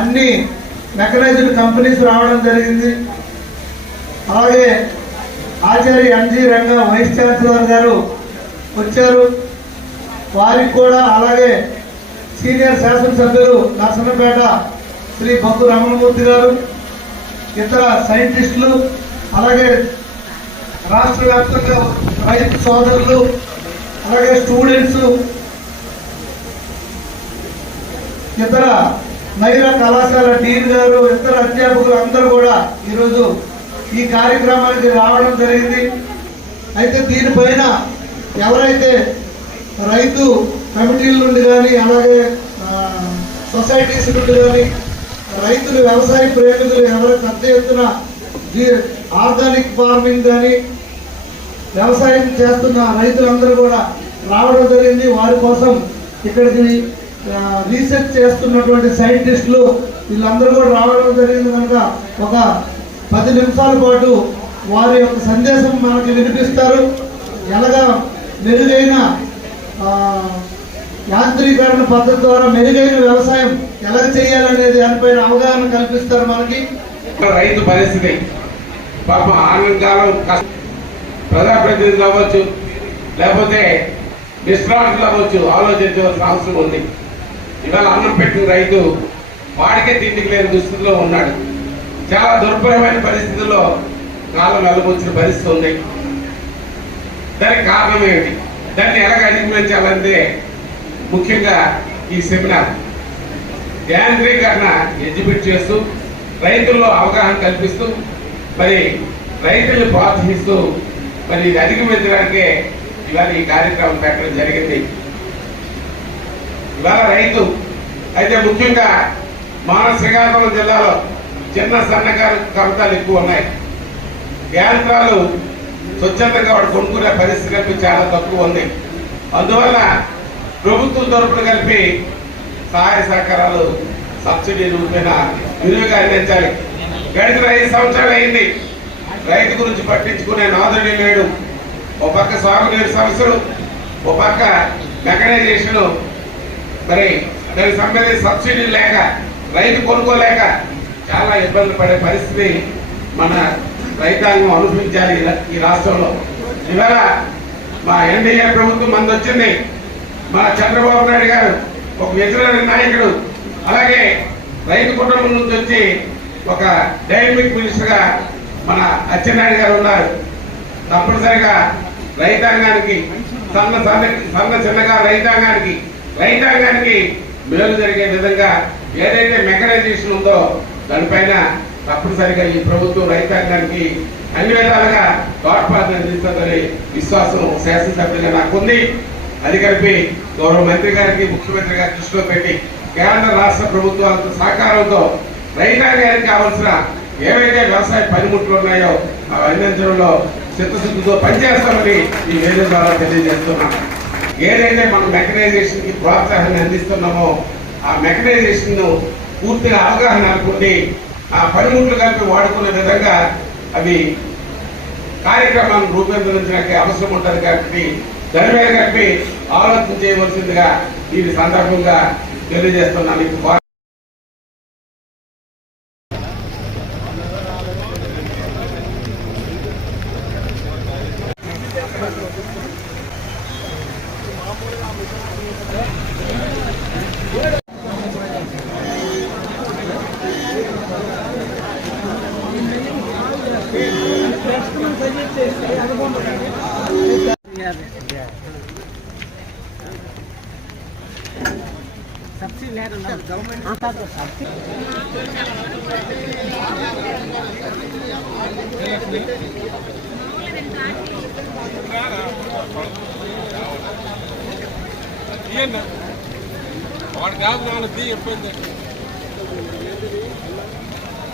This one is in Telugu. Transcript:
అన్ని మెకనైజ్డ్ కంపెనీస్ రావడం జరిగింది. అలాగే Acharya MG Ranga vice chancellor గారు వచ్చారు. వారికి కూడా అలాగే సీనియర్ శాసనసభ్యులు నర్సన్నపేట శ్రీ బొగ్గు రమణమూర్తి గారు ఇతర సైంటిస్టులు అలాగే రాష్ట్ర వ్యాప్తంగా రైతు సోదరులు అలాగే స్టూడెంట్స్ ఇతర మహిళా కళాశాల డీన్ గారు ఇతర అధ్యాపకులు అందరూ కూడా ఈరోజు ఈ కార్యక్రమానికి రావడం జరిగింది. అయితే దీనిపైన ఎవరైతే రైతు కమిటీల నుండి కానీ అలాగే సొసైటీస్ నుండి కానీ రైతులు వ్యవసాయ ప్రేమికులు ఎవరు పెద్ద ఎత్తున ఆర్గానిక్ ఫార్మింగ్ కానీ వ్యవసాయం చేస్తున్న రైతులందరూ కూడా రావడం జరిగింది. వారి కోసం ఇక్కడికి రీసెర్చ్ చేస్తున్నటువంటి సైంటిస్టులు వీళ్ళందరూ కూడా రావడం జరిగింది కనుక ఒక పది నిమిషాల పాటు వారి యొక్క సందేశం మనకి వినిపిస్తారు. ఎలాగా మెరుగైన యాంత్రీకరణ పద్ధతి ద్వారా మెరుగైన వ్యవసాయం ఎలా చేయాలనేది దానిపైన అవగాహన కల్పిస్తారు మనకి. రైతు పరిస్థితి. పాప ఆనందకాలం ప్రజాప్రతినిధులు అవ్వచ్చు లేకపోతే విశ్రాంతులు అవ్వచ్చు ఆలోచించవలసిన అవసరం ఉంది. ఇవాళ అన్నం పెట్టిన రైతు. వాడికే తిండికి లేని దుస్థితిలో ఉన్నాడు. చాలా దుర్భరమైన పరిస్థితుల్లో కాలం వెళ్ళబోచిన పరిస్థితి ఉంది. దానికి కారణం ఏమిటి? దాన్ని ఎలాగ అధిగమించాలంటే ముఖ్యంగా ఈ సెమినార్. యాంత్రీకరణ ఎగ్జిబిట్ చేస్తూ రైతుల్లో అవగాహన కల్పిస్తూ మరి రైతుల్ని ప్రోత్సహిస్తూ మరి ఇది అధిగమించడానికే ఇవాళ ఈ కార్యక్రమం పెట్టడం జరిగింది. ఇవాళ రైతు అయితే ముఖ్యంగా మన శ్రీకాకుళం జిల్లాలో చిన్న సన్నకారు కవితలు ఎక్కువ ఉన్నాయి. యంత్రాలు స్వచ్ఛందంగా వాడు కొనుక్కునే పరిస్థితి చాలా తక్కువ ఉంది. అందువల్ల ప్రభుత్వం తరపున కలిపి సహాయ సహకారాలు సబ్సిడీ పైన విలువగా అందించాలి. గడిచిన ఐదు సంవత్సరాలు అయింది. రైతు గురించి పట్టించుకునే నాదుడి లేడు ఒక పక్క సాగునీరు సమస్యలు ఒక పక్క మెకనైజేషన్ మరి దానికి సంబంధించి సబ్సిడీ లేక రైతు కొనుక్కోలేక చాలా ఇబ్బందులు పడే పరిస్థితి మన రైతాంగం అనుభవించాలి ఈ రాష్ట్రంలో. ఇవాళ మా ఎన్డీఏ ప్రభుత్వం మంది వచ్చింది మా చంద్రబాబు నాయుడు గారు ఒక వ్యతిరేక నాయకుడు. అలాగే రైతు కుటుంబం నుంచి వచ్చి ఒక డైనమిక్ మినిస్టర్గా మన అచ్చెన్నాయుడు గారు ఉన్నారు. తప్పనిసరిగా రైతాంగానికి సన్న సన్న సన్న చిన్నగా రైతాంగానికి రైతాంగానికి మేలు జరిగే విధంగా ఏదైతే మెకనైజేషన్ ఉందో దానిపైన తప్పనిసరిగా ఈ ప్రభుత్వం రైతాంగానికి అన్ని విధాలుగా తోడ్పాటును అందిస్తుందని విశ్వాసం శాసనసభ్యులుగా నాకు ఉంది అది కలిపి గౌరవ మంత్రి గారికి ముఖ్యమంత్రి గారికి దృష్టిలో పెట్టి కేంద్ర రాష్ట్ర ప్రభుత్వాలతో సహకారంతో రైతాంగానికి కావాల్సిన ఏవైతే వ్యవసాయ పనిముట్లు ఉన్నాయో అవి అందించడంలో చిత్తశుద్ధితో పనిచేస్తామని ఈ వేదిక ద్వారా తెలియజేస్తున్నాను. ఏదైతే మనం మెకనైజేషన్కి ప్రోత్సాహాన్ని అందిస్తున్నామో ఆ మెకనైజేషన్ను పూర్తిగా అవగాహన అనుకుంది ఆ పనిముట్లు కలిపి వాడుకునే విధంగా అవి కార్యక్రమాన్ని రూపొందించడానికి అవసరం ఉంటుంది కాబట్టి దాని మీద కలిపి ఆలోచన చేయవలసిందిగా ఈ సందర్భంగా తెలియజేస్తున్నాను. సబ్సిడీ లేకుండా సబ్సిడీ వాడు కాదు నాన్న తీ